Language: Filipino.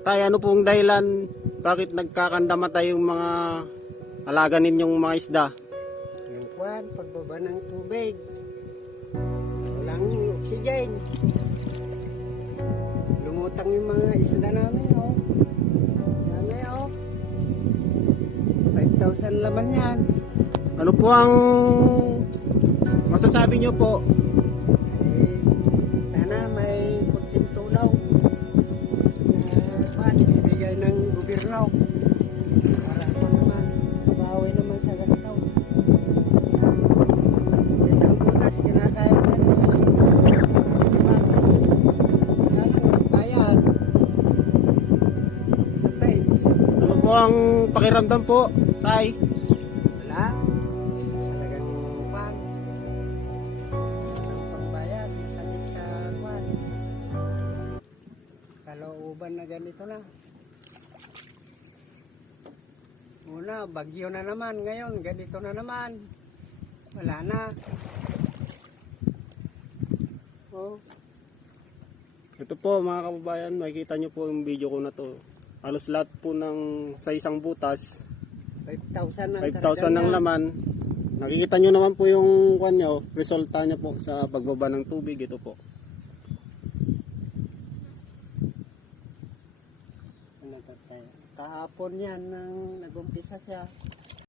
Tay, ano pong dahilan bakit nagkakandamata yung mga alaga ninyong mga isda? Yung kwan, pagbaba ng tubig. Walang oxygen. Lumutang yung mga isda namin, oh. Dami, oh. 5,000 laman yan. Ano po ang masasabi nyo po? Eh, sana may kunting tulong na kwan, ibigay ng gobyerno. Para ako naman, kabawi naman sa gastos. Sa isang butas, kinakaya ko ni Max. Wala nang magbayad. Sa page. Ano po ang pakiramdam po, Tay? Wala. Talagang kwan. Walang pagbayad. Sakit sa kwan. Kalooban na ganito na. Una, bagyo na naman. Ngayon, ganito na naman. Wala na. Oh, Ito po mga kababayan, makikita nyo po yung video ko na to. Halos lahat po ng sa isang butas, 5,000 ang 5,000 ng laman. Nakikita nyo naman po yung resulta niya po sa pagbaba ng tubig. Ito po. Kahapon yan nang nag-umpisa siya.